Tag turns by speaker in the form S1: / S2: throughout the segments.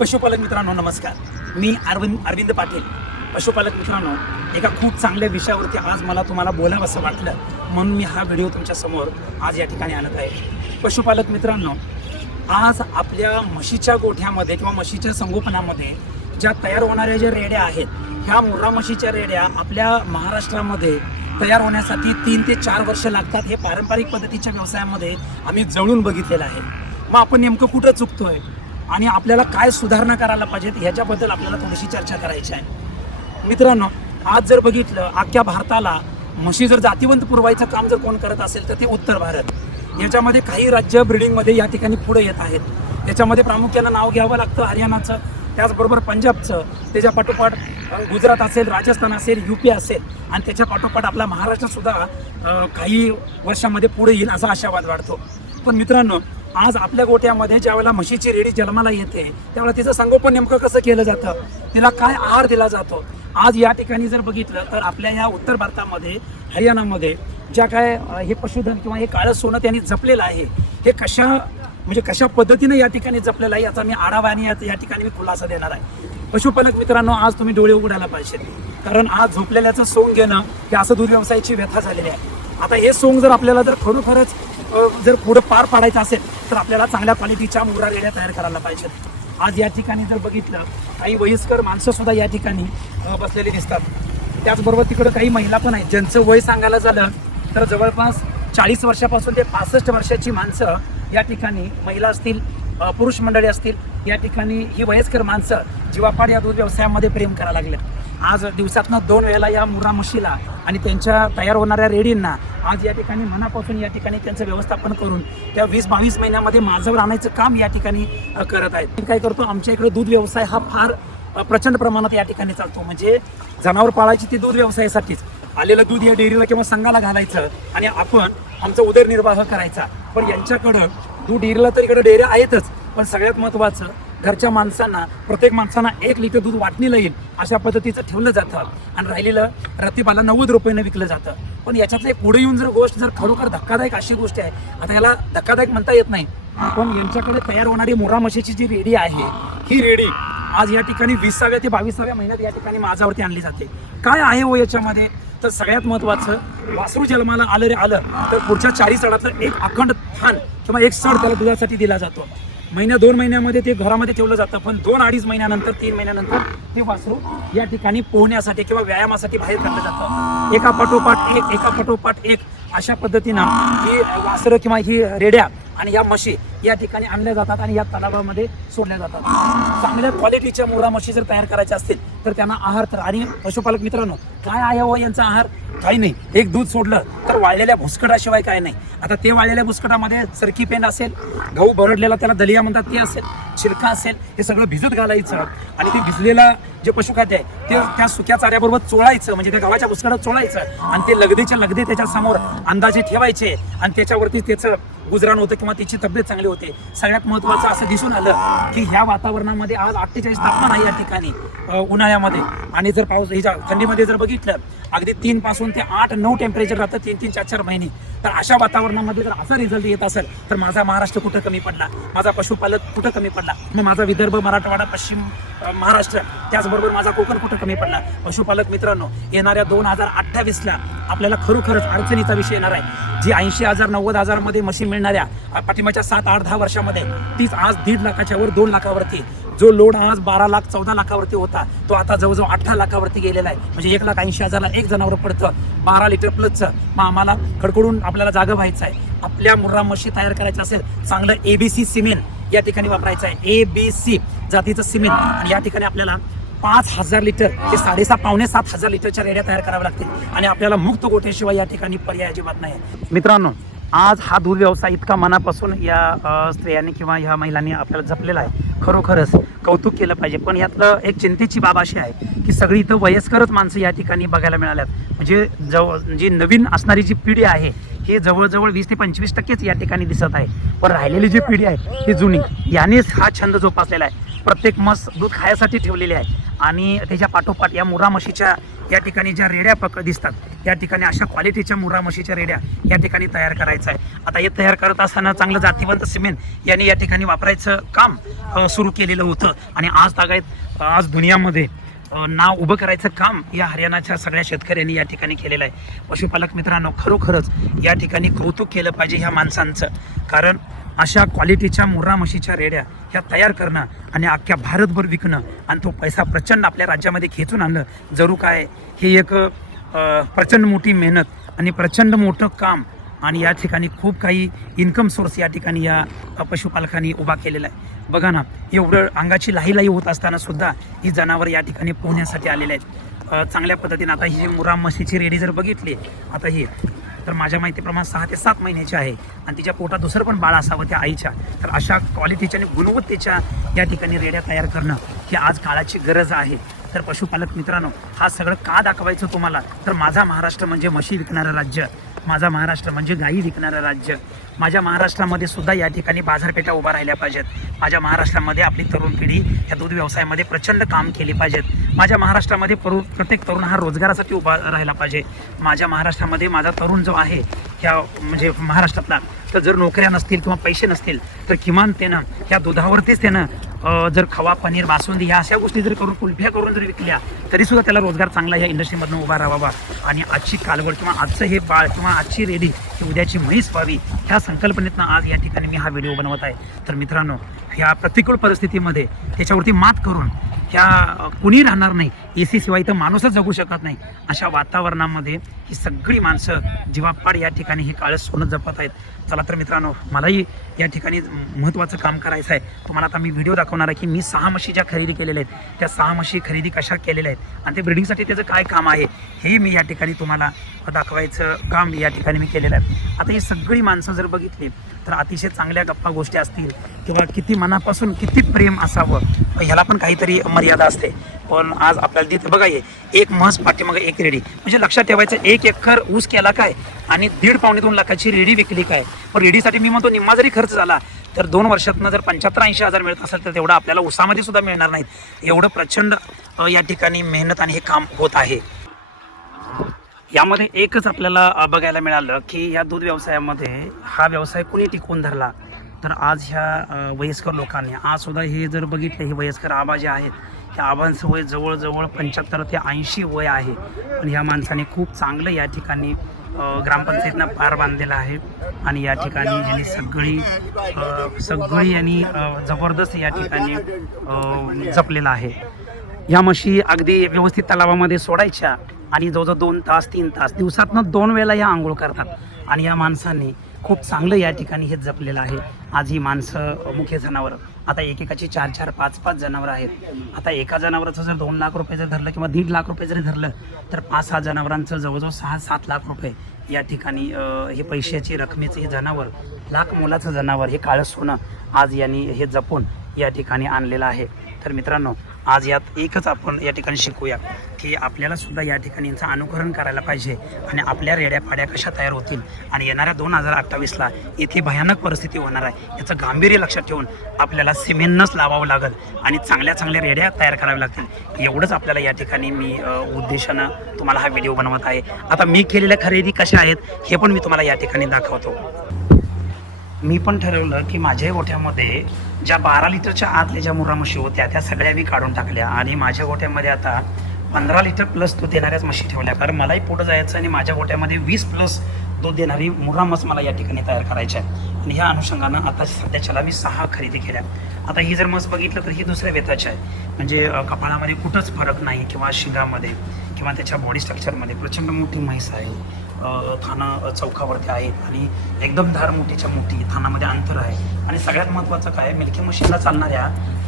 S1: पशुपालक मित्रांनो नमस्कार. मी अरविंद अरविंद पाटील. पशुपालक मित्रांनो एका खूप चांगल्या विषयावरती आज मला तुम्हाला बोलावं असं वाटलं म्हणून मी हा व्हिडिओ तुमच्यासमोर आज या ठिकाणी आणत आहे. पशुपालक मित्रांनो आज आपल्या म्हशीच्या गोठ्यामध्ये किंवा म्हशीच्या संगोपनामध्ये ज्या तयार होणाऱ्या ज्या रेड्या आहेत ह्या मुर्रा म्हशीच्या रेड्या आपल्या महाराष्ट्रामध्ये तयार होण्यासाठी तीन ते चार वर्ष लागतात. हे पारंपरिक पद्धतीच्या व्यवसायामध्ये आम्ही जवळून बघितलेलं आहे. मग आपण नेमकं कुठं चुकतोय? आणि आपल्याला काय सुधारणा करायला पाहिजेत ह्याच्याबद्दल आपल्याला थोडीशी चर्चा करायची आहे. मित्रांनो आज जर बघितलं अख्ख्या भारताला म्हशी जर जातीवंत पुरवायचं काम जर कोण करत असेल तर ते उत्तर भारत. याच्यामध्ये काही राज्य ब्रिडिंगमध्ये या ठिकाणी पुढे येत आहेत. याच्यामध्ये प्रामुख्यानं नाव घ्यावं लागतं हरियाणाचं त्याचबरोबर पंजाबचं. त्याच्या पाठोपाठ गुजरात असेल राजस्थान असेल यू पी असेल. आणि त्याच्या पाठोपाठ आपला महाराष्ट्रसुद्धा काही वर्षामध्ये पुढे येईल असा आशावाद वाढतो. पण मित्रांनो आज आपल्या गोट्यामध्ये ज्यावेळेला म्हशीची रेडी जन्माला येते त्यावेळेला तिचं संगोपन नेमकं कसं केलं जातं? तिला काय आहार दिला जातो? आज या ठिकाणी जर बघितलं तर आपल्या या उत्तर भारतामध्ये हरियाणामध्ये ज्या काय हे पशुधन किंवा हे काळं सोनं त्यांनी जपलेलं आहे हे कशा म्हणजे कशा पद्धतीने या ठिकाणी जपलेलं आहे याचा मी आढावा आणि या ठिकाणी मी खुलासा देणार आहे. पशुपालक मित्रांनो आज तुम्ही डोळे उघडायला पाहिजेत कारण आज झोपलेल्याचं सोंग घेणं हे असं दुर्व्यवसायाची व्यथा झालेली आहे. आता हे सोंग जर आपल्याला जर खरोखरच जर पुढं पार पाडायचं असेल तर आपल्याला चांगल्या क्वालिटीच्या मुरा रेड्या तयार करायला पाहिजेत आज या ठिकाणी जर बघितलं काही वयस्कर माणसंसुद्धा या ठिकाणी बसलेली दिसतात. त्याचबरोबर तिकडं काही महिला पण आहेत ज्यांचं वय सांगायला झालं तर जवळपास चाळीस वर्षापासून ते पासष्ट वर्षाची माणसं या ठिकाणी महिला असतील पुरुष मंडळी असतील या ठिकाणी ही वयस्कर माणसं जीवापाड या दूध व्यवसायामध्ये प्रेम करायला लागले आज दिवसातनं दोन वेळेला या मुरा म्हशीला आणि त्यांच्या तयार होणाऱ्या रेडींना आज या ठिकाणी मनापासून या ठिकाणी त्यांचं व्यवस्थापन करून त्या वीस बावीस महिन्यामध्ये माझं आणायचं काम या ठिकाणी करत आहेत. मी काय करतो आमच्या इकडे दूध व्यवसाय हा फार प्रचंड प्रमाणात या ठिकाणी चालतो. म्हणजे जनावर पाळायची ती दूध व्यवसायासाठीच. आलेलं दूध या डेअरीला किंवा संघाला घालायचं आणि आपण आमचा उदरनिर्वाह करायचा. पण यांच्याकडं दूध डेअरीला तर इकडं डेअरी आहेतच पण सगळ्यात महत्त्वाचं घरच्या माणसांना प्रत्येक माणसांना एक लिटर दूध वाटणीला येईल अशा पद्धतीचं ठेवलं जातं. आणि राहिलेलं रतीपाला नव्वद रुपयानं विकलं जातं. पण याच्यातलं एक पुढे येऊन जर गोष्ट जर खरोखर धक्कादायक अशी गोष्ट आहे आता याला धक्कादायक म्हणता येत नाही. पण यांच्याकडे तयार होणारी मुरा म्हशीची जी रेडी आहे ही रेडी आज या ठिकाणी विसाव्या ते बावीसाव्या महिन्यात या ठिकाणी माझ्यावरती आणली जाते. काय आहे हो याच्यामध्ये? तर सगळ्यात महत्त्वाचं वासरू जन्माला आलं रे आलं तर पुढच्या चारी सडातलं एक अखंड थान किंवा एक सड त्याला दुधासाठी दिला जातो. महिन्या दोन महिन्यामध्ये ते घरामध्ये ठेवलं जातं पण दोन अडीच महिन्यानंतर तीन महिन्यानंतर ते वासरू या ठिकाणी पोहण्यासाठी किंवा व्यायामासाठी बाहेर काढलं जातं. एका पाठोपाठ एक एका पाठोपाठ एक अशा पद्धतीनं ही वासरं किंवा ही रेड्या आणि या म्हशी या ठिकाणी आणल्या जातात आणि या तलावामध्ये सोडल्या जातात. चांगल्या क्वालिटीच्या मोरा म्हशी जर तयार करायच्या असतील तर त्यांना आहार तर आणि पशुपालक मित्रांनो काय आहे व यांचा आहार? काही नाही. एक दूध सोडलं वाळलेल्या भुसकटाशिवाय काय नाही. आता ते वाळलेल्या भुसकटामध्ये सरकी पेंड असेल गहू भरडलेला त्याला दलिया म्हणतात ते असेल. छिलका असेल हे सगळं भिजत घालायचं. आणि ते भिजलेलं जे पशुखाद्य आहे ते त्या सुक्या चाऱ्याबरोबर चोळायचं म्हणजे त्या गव्हाच्या भुसकटात चोळायचं. आणि ते लगदेच्या लगदे त्याच्यासमोर अंदाजे ठेवायचे. आणि त्याच्यावरती त्याचं गुजराण होतं किंवा त्याची तब्येत चांगली होते. सगळ्यात महत्त्वाचं असं दिसून आलं की ह्या वातावरणामध्ये आज अठ्ठेचाळीस तापमान आहे या ठिकाणी उन्हाळ्यामध्ये. आणि जर पाऊस ह्याच्या थंडीमध्ये जर बघितलं अगदी तीन पासून ते आठ नऊ टेम्परेचर राहतं तीन तीन चार चार महिने. तर अशा वातावरणामध्ये जर असा रिझल्ट येत असेल तर माझा महाराष्ट्र कुठं कमी पडला माझा पशुपालक कुठं कमी पडला मग माझा विदर्भ मराठवाडा पश्चिम महाराष्ट्र त्याचबरोबर माझा कोकण कुठं कमी पडला? पशुपालक मित्रांनो येणाऱ्या दोन हजार अठ्ठावीसला आपल्याला खरोखरच अडचणीचा विषय येणार आहे. जी ऐंशी हजार नव्वद हजारमध्ये मशीन मिळणाऱ्या पाठिंबाच्या सात आठ दहा वर्षामध्ये तीच आज दीड लाखाच्या वर दोन लाखावरती. जो लोड आज बारा लाख चौदा लाखावरती होता तो आता जवळजवळ अठरा लाखावरती गेलेला आहे. म्हणजे एक लाख ऐंशी हजारला एक जनावर पडतं. बारा लिटर प्लसचं. मग आम्हाला खडकडून आपल्याला जागा व्हायचं आहे. आपल्या मुर्रा मशी तयार करायचं असेल चांगलं एबीसी सिमेंट या ठिकाणी वापरायचं आहे. ए बी सी जातीचं सिमेंट. आणि या ठिकाणी आपल्याला पाच हजार लिटर ते साडेसहा पावणे सात हजार लिटरच्या रेड्या तयार कराव्या लागतील. आणि आपल्याला मुक्त गोठ्याशिवाय या ठिकाणी पर्याय अजिबात नाही मित्रांनो आज हा दूध व्यवसाय इतका मनापासून या स्त्रियांनी किंवा ह्या महिलांनी आपल्याला जपलेला आहे. खरोखरच कौतुक केलं पाहिजे. पण यातलं एक चिंतेची बाब अशी आहे की सगळी इथं वयस्करच माणसं या ठिकाणी बघायला मिळाल्यात. म्हणजे जवळ जी नवीन असणारी जी पिढी आहे हे जवळजवळ वीस ते पंचवीस टक्केच या ठिकाणी दिसत आहे. पण राहिलेली जी पिढी आहे ही जुनी यानेच हा छंद जोपासलेला आहे. प्रत्येक मस दूध खायासाठी ठेवलेली आहे. आणि त्याच्या पाठोपाठ या मुरा म्हशीच्या या ठिकाणी ज्या रेड्या पक दिसतात त्या ठिकाणी अशा क्वालिटीच्या मुरा म्हशीच्या रेड्या या ठिकाणी तयार करायचं आहे. आता हे तयार करत असताना चांगलं जातीवंत सिमेंट यांनी या ठिकाणी वापरायचं काम सुरू केलेलं होतं. आणि आज तागायत आज दुनियामध्ये नाव उभं करायचं काम या हरियाणाच्या सगळ्या शेतकऱ्यांनी या ठिकाणी केलेलं आहे. पशुपालक मित्रांनो खरोखरच या ठिकाणी कौतुक केलं पाहिजे ह्या माणसांचं. कारण अशा क्वालिटीच्या मुर्रा म्हशीच्या रेड्या ह्या तयार करणं आणि अख्ख्या भारतभर विकणं आणि तो पैसा प्रचंड आपल्या राज्यामध्ये खेचून आणणं जरूर काय हे एक प्रचंड मोठी मेहनत आणि प्रचंड मोठं काम आणि या ठिकाणी खूप काही इन्कम सोर्स या ठिकाणी या पशुपालकांनी उभा केलेला आहे. बघा ना एवढं अंगाची लाही लाही होत असताना सुद्धा ही जनावर या ठिकाणी पोहण्यासाठी आलेले आहेत. चांगल्या पद्धतीने आता ही मुराम मुरा म्हशीची रेडी जर बघितली आता ही तर माझ्या माहितीप्रमाणे सहा ते सात महिन्याची आहे आणि तिच्या पोटात दुसरं पण बाळ असावं त्या आईच्या. तर अशा क्वालिटीच्या आणि गुणवत्तेच्या या ठिकाणी रेड्या तयार करणं ही आज काळाची गरज आहे. तर पशुपालक मित्रांनो हा सगळं का दाखवायचं तुम्हाला? तर माझा महाराष्ट्र म्हणजे म्हशी विकणारं राज्य. माझा महाराष्ट्र म्हणजे गायी विकणारं राज्य. माझ्या महाराष्ट्रामध्ये सुद्धा या ठिकाणी बाजारपेठा उभा राहिल्या पाहिजेत. माझ्या महाराष्ट्रामध्ये आपली तरुण पिढी या दूध व्यवसायामध्ये प्रचंड काम केली पाहिजेत. माझ्या महाराष्ट्रामध्ये परु प्रत्येक तरुण हा रोजगारासाठी उभा राहिला पाहिजे. माझ्या महाराष्ट्रामध्ये माझा तरुण जो आहे ह्या म्हणजे महाराष्ट्रातला तर जर नोकऱ्या नसतील किंवा पैसे नसतील तर किमान त्यानं ह्या दुधावरतीच त्यानं जर खवा पनीर बासुंदी ह्या अशा गोष्टी जर करून कुल्फ्या करून जर विकल्या तरीसुद्धा त्याला रोजगार चांगला या इंडस्ट्रीमधनं उभा राहावा. आणि आजची कालवड किंवा आजचं हे बाळ किंवा आजची रेडी ही उद्याची म्हैस व्हावी ह्या संकल्पनेतनं आज या ठिकाणी मी हा व्हिडिओ बनवत आहे. तर मित्रांनो ह्या प्रतिकूल परिस्थितीमध्ये त्याच्यावरती मात करून ह्या कुणी राहणार नाही. ए सी शिवाय इथं माणूसच जगू शकत नाही. अशा वातावरणामध्ये ही सगळी माणसं जीवापाड या ठिकाणी हे काळं सोनं जपत आहेत. चला तर मित्रांनो मलाही या ठिकाणी महत्त्वाचं काम करायचं आहे. तुम्हाला आता मी व्हिडिओ दाखवणार आहे की मी सहा म्हशी ज्या खरेदी केलेल्या आहेत त्या सहा म्हशी खरेदी कशा केलेल्या आहेत आणि ते ब्रिडिंगसाठी त्याचं काय काम आहे हे मी या ठिकाणी तुम्हाला दाखवायचं काम या ठिकाणी मी केलेलं आहे. आता ही सगळी माणसं जर बघितली तर अतिशय चांगल्या गप्पा गोष्टी असतील. किंवा किती मनापासून किती प्रेम असावं ह्याला पण काहीतरी मर्यादा असते. पण आज आपल्याला तिथे बघा हे एक म्हस पाठीमागं एक रेडी. म्हणजे लक्षात ठेवायचं एक एकर ऊस केला काय? आणि दीड पावणे दोन लाखाची रेडी विकली काय? पण रेडीसाठी मी म्हणतो निम्मा जरी खर्च झाला तर दोन वर्षातनं जर पंच्याहत्तर ऐंशी हजार मिळत असेल तर तेवढं आपल्याला ऊसामध्ये सुद्धा मिळणार नाहीत. एवढं प्रचंड या ठिकाणी मेहनत आणि हे काम होत आहे. यामध्ये एकच आपल्याला बघायला मिळालं की या दूध व्यवसायामध्ये हा व्यवसाय कुणी टिकवून धरला? तर आज ह्या वयस्कर लोकांनी आजसुद्धा हे जर बघितलं हे वयस्कर आबा जे आहेत ह्या आबांचं वय जवळजवळ पंच्याहत्तर ते ऐंशी वय आहे. पण ह्या माणसाने खूप चांगलं या ठिकाणी ग्रामपंचायतनं ग्रामपंचायतीनं पार बांधलेला आहे. आणि या ठिकाणी यांनी सगळी सगळी यांनी जबरदस्त या ठिकाणी जपलेलं आहे. ह्या म्हशी अगदी व्यवस्थित तलावामध्ये सोडायच्या आणि जवळजवळ दोन तास तीन तास दिवसातनं दोन वेळेला या आंघोळ करतात. आणि या माणसांनी खूप चांगलं या ठिकाणी हे जपलेलं आहे. आज ही माणसं मुख्य जनावर आता एकेकाची चार चार पाच पाच जनावरं आहेत. आता एका जनावराचं जर दोन लाख रुपये जर धरलं किंवा दीड लाख रुपये जरी धरलं तर पाच सहा जनावरांचं जवळजवळ सहा सात लाख रुपये या ठिकाणी हे पैशाची रकमेचं हे जनावर लाख मोलाचं जनावर हे काळं सोनं आज यांनी हे जपून या ठिकाणी आणलेलं आहे. तर मित्रांनो आज यात एकच आपण या ठिकाणी शिकूया की आपल्याला सुद्धा या ठिकाणी यांचं अनुकरण करायला पाहिजे आणि आपल्या रेड्या पाड्या कशा तयार होतील. आणि येणाऱ्या दोन हजार अठ्ठावीसला येथे भयानक परिस्थिती होणार आहे. याचं गांभीर्य लक्षात ठेवून आपल्याला सिमेंटनंच लावावं लागेल आणि चांगल्या चांगल्या रेड्या तयार कराव्या लागतील. एवढंच आपल्याला या ठिकाणी मी उद्देशानं तुम्हाला हा व्हिडिओ बनवत आहे. आता मी केलेल्या खरेदी कशा आहेत हे पण मी तुम्हाला या ठिकाणी दाखवतो. मी पण ठरवलं की माझ्या गोठ्यामध्ये ज्या बारा लिटरच्या आतल्या ज्या मुर्रा म्हशी होत्या त्या सगळ्या मी काढून टाकल्या आणि माझ्या गोठ्यामध्ये आता पंधरा लिटर प्लस दूध देणाऱ्याच म्हशी ठेवल्या. कारण मलाही पुढं जायचं आणि माझ्या गोठ्यामध्ये वीस प्लस दूध देणारी मुर्रा मस मला या ठिकाणी तयार करायच्या आहे. आणि ह्या अनुषंगानं आता सध्याच्याला मी सहा खरेदी केल्या. आता ही जर मस बघितलं तर ही दुसऱ्या वेताची आहे. म्हणजे कपाळामध्ये कुठंच फरक नाही किंवा शिंगामध्ये. किंवा त्याच्या बॉडी स्ट्रक्चरमध्ये प्रचंड मोठी म्हैस आहे. थाना चौकावरती आहे आणि एकदम धार मोठीच्या मोठी थानामध्ये अंतर आहे. आणि सगळ्यात महत्त्वाचं काय मिल्की मशीनला चालणाऱ्या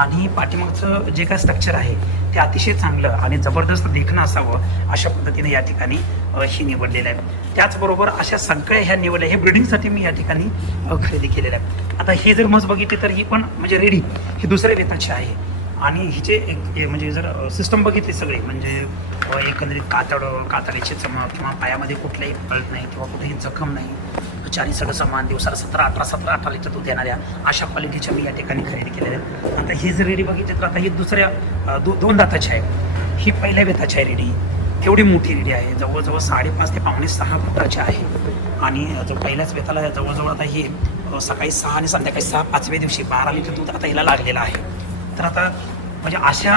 S1: आणि पाठीमागचं जे काय स्ट्रक्चर आहे ते अतिशय चांगलं आणि जबरदस्त देखणं असावं अशा पद्धतीने या ठिकाणी हे ही निवडलेलं आहे. त्याचबरोबर अशा सगळ्या ह्या निवडल्या हे ब्रिडिंगसाठी मी या ठिकाणी खरेदी केलेल्या आहे आता हे जर मज बघितली तर ही पण म्हणजे रेडी ही दुसऱ्या वेताची आहे. आणि हिचे एक म्हणजे जर सिस्टम बघितली सगळी म्हणजे एकंदरीत कातड कातडीचे चमक किंवा पायामध्ये कुठलाही पळत नाही किंवा कुठेही जखम नाही चारी सगळं समान दिवसाला सतरा अठरा सतरा अठरा लिटर दूध देणाऱ्या अशा क्वालिटीच्या मी या ठिकाणी खरेदी केलेल्या आहेत. आता ही जर रेडी बघितली तर आता ही दुसऱ्या दो दोन दाताची आहे. ही पहिल्या बेताची आहे रेडी केवढी मोठी रेडी आहे. जवळजवळ साडेपाच ते पावणे सहा फुटाची आहे. आणि जो पहिल्याच बेताला जवळजवळ आता ही सकाळी सहा आणि संध्याकाळी सहा पाचव्या दिवशी बारा लिटर दूध आता हिला लागलेलं आहे. तर आता म्हणजे अशा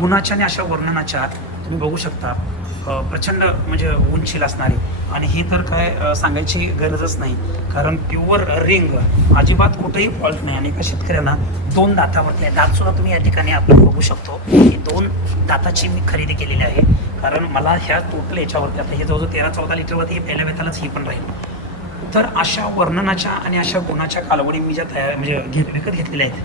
S1: गुणाच्या आणि अशा वर्णनाच्या तुम्ही बघू शकता प्रचंड म्हणजे उंचील असणारी. आणि ही तर काय सांगायची गरजच नाही. कारण प्युअर रिंग अजिबात कुठेही फॉल्ट नाही. आणि एका शेतकऱ्यांना दोन दातावरती आहे दात सुद्धा तुम्ही या ठिकाणी आपण बघू शकतो. ही दोन दाताची मी खरेदी केलेली आहे. कारण मला ह्या टोटल याच्यावरती आता हे जवळजवळ तेरा चौदा लिटरवरती हे पहिल्या वेतालाच ही पण राहील. तर अशा वर्णनाच्या आणि अशा गुणाच्या कालवडी मी ज्या तयार म्हणजे घेत विकत घेतलेल्या आहेत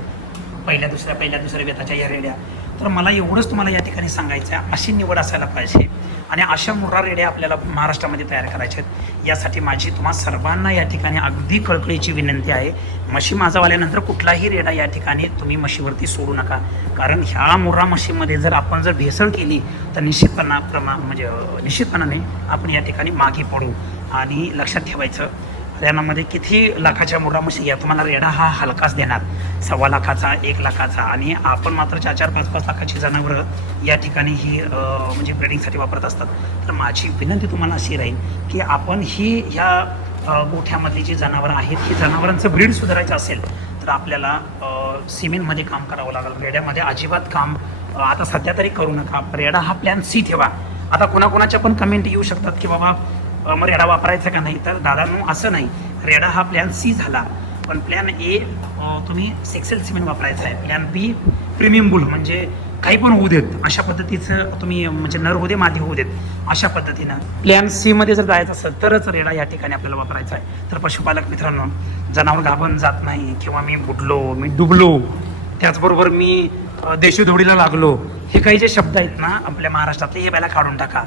S1: पहिल्या दुसऱ्या पहिल्या दुसऱ्या वेताच्या या रेड्या. तर मला एवढंच तुम्हाला या ठिकाणी सांगायचं आहे अशी निवड असायला पाहिजे. आणि अशा मुर्रा रेड्या आपल्याला महाराष्ट्रामध्ये तयार करायच्या आहेत. यासाठी माझी तुम्हा सर्वांना या ठिकाणी अगदी कळकळीची विनंती आहे. म्हशी माझावाल्यानंतर कुठलाही रेडा या ठिकाणी तुम्ही म्हशीवरती सोडू नका. कारण ह्या मुर्रा म्हशीमध्ये जर आपण जर भेसळ केली तर निश्चितपणा प्रमा म्हणजे निश्चितपणाने आपण या ठिकाणी मागे पडू. आणि लक्षात ठेवायचं हरियाणामध्ये किती लाखाच्या मुर्रा म्हशी घ्या तुम्हाला रेडा हा हलकाच देणार? सव्वा लाखाचा एक लाखाचा. आणि आपण मात्र चार चार पाच पाच लाखाची जनावरं या ठिकाणी ही म्हणजे ब्रिडिंगसाठी वापरत असतात. तर माझी विनंती तुम्हाला अशी राहील की आपण ही ह्या गोठ्यामधली जी जनावरं आहेत ही जनावरांचं ब्रीड सुधारायचं असेल तर आपल्याला सिमेंटमध्ये काम करावं लागेल. रेड्यामध्ये अजिबात काम आता सध्या तरी करू नका. रेडा हा प्लॅन सी ठेवा. आता कोणाकोणाच्या पण कमेंट येऊ शकतात की बाबा रेडा वापरायचा का नाही? तर दादांनो असं नाही. रेडा हा प्लॅन सी झाला. पण प्लॅन ए तुम्ही सेक्सेल सिमेंट वापरायचा आहे. प्लॅन बी प्रीमियम बुल म्हणजे काही पण होऊ देत. अशा पद्धतीचं तुम्ही म्हणजे नर होऊ दे मादी होऊ देत. अशा पद्धतीनं. प्लॅन सीमध्ये जर जायचं असेल तरच रेडा या ठिकाणी आपल्याला वापरायचा आहे. तर पशुपालक मित्रांनो जनावर घाबरून जात नाही किंवा मी बुडलो मी डुबलो त्याचबरोबर मी देशोधोडीला लागलो हे काही जे शब्द आहेत ना आपल्या महाराष्ट्रातले हे पहिला काढून टाका.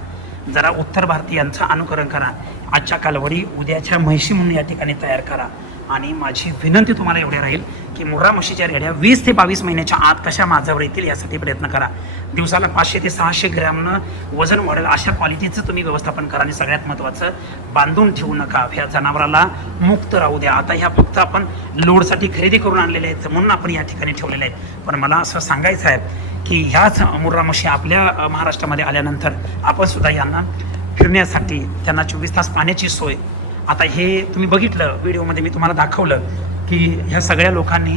S1: जरा उत्तर भारतीयांचं अनुकरण करा. आजच्या कालवडी उद्याच्या म्हैशी म्हणून या ठिकाणी तयार करा. आणि माझी विनंती तुम्हाला एवढी राहील की मुर्रा म्हशीच्या रेड्या वीस ते बावीस महिन्याच्या आत कशा माझ्यावर येतील यासाठी प्रयत्न करा. दिवसाला पाचशे ते सहाशे ग्रॅमनं वजन वाढेल अशा क्वालिटीचं तुम्ही व्यवस्थापन करा आणि सगळ्यात महत्त्वाचं बांधून ठेवू नका. ह्या जनावराला मुक्त राहू द्या. आता ह्या फक्त आपण लोडसाठी खरेदी करून आणलेल्या आहेत म्हणून आपण या ठिकाणी ठेवलेल्या आहेत. पण मला असं सांगायचं आहे की ह्याच मुर्रामशी आपल्या महाराष्ट्रामध्ये आल्यानंतर आपण सुद्धा यांना फिरण्यासाठी त्यांना चोवीस तास पाण्याची सोय. आता हे तुम्ही बघितलं व्हिडिओमध्ये मी तुम्हाला दाखवलं की ह्या सगळ्या लोकांनी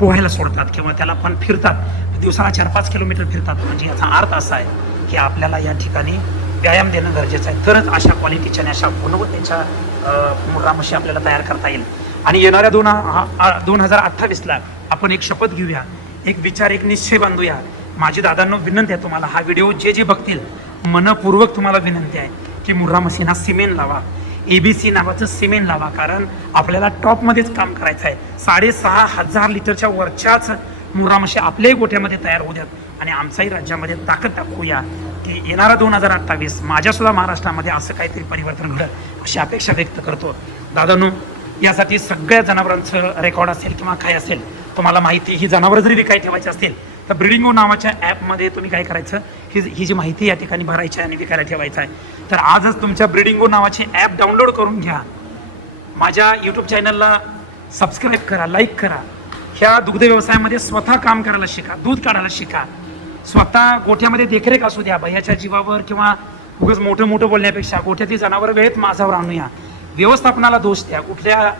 S1: पोहायला सोडतात किंवा त्याला पण फिरतात. दिवसाला चार पाच किलोमीटर फिरतात. म्हणजे याचा अर्थ असा आहे की आपल्याला या ठिकाणी व्यायाम देणं गरजेचं आहे. तरच अशा क्वालिटीच्या आणि अशा गुणवत्तेच्या मुर्रामशी आपल्याला तयार करता येईल. आणि येणाऱ्या दोन दोन हजार अठ्ठावीसला आपण एक शपथ घेऊया. एक विचार एक निश्चय बांधूया. माझी दादांनो विनंती आहे तुम्हाला हा व्हिडिओ जे जे बघतील मनपूर्वक तुम्हाला विनंती आहे की मुर्रा मशीना सिमेंट लावा. ए बी सी नावाचं सिमेंट लावा कारण आपल्याला टॉपमध्येच काम करायचं आहे. साडेसहा हजार लिटरच्या वरच्याच मुर्रा मशी आपल्याही गोठ्यामध्ये तयार होऊ द्यात आणि आमच्याही राज्यामध्ये ताकद दाखवूया की येणारा दोन हजार अठ्ठावीस माझ्यासुद्धा महाराष्ट्रामध्ये असं काहीतरी परिवर्तन घडत अशी अपेक्षा व्यक्त करतो. दादांनो यासाठी सगळ्या जनावरांचं रेकॉर्ड असेल किंवा काय असेल तुम्हाला माहिती ही जनावरं जरी विकाय ठेवायची असतील तर ब्रिडिंगो नावाच्या ॲपमध्ये तुम्ही काय करायचं? ही ही जी माहिती या ठिकाणी भरायची आहे आणि विकायला ठेवायचं आहे. तर आजच तुमच्या ब्रिडिंगो नावाचे ॲप डाउनलोड करून घ्या. माझ्या यूट्यूब चॅनलला सबस्क्राईब करा लाईक करा. ह्या दुग्ध व्यवसायामध्ये स्वतः काम करायला शिका दूध काढायला शिका. स्वतः गोठ्यामध्ये देखरेख असू द्या भयाच्या जीवावर किंवा उगच मोठं मोठं बोलण्यापेक्षा गोठ्यातील जनावर वेळेत माझावर आणूया व्यवस्थापनाला दोष द्या. कुठल्या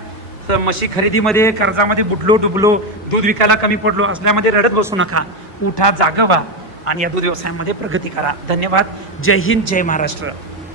S1: तर म्हशी खरेदीमध्ये कर्जामध्ये बुडलो डुबलो दूध विकायला कमी पडलो असल्यामध्ये रडत बसू नका. उठा जागवा आणि या दूध व्यवसायामध्ये प्रगती करा. धन्यवाद. जय हिंद जय महाराष्ट्र.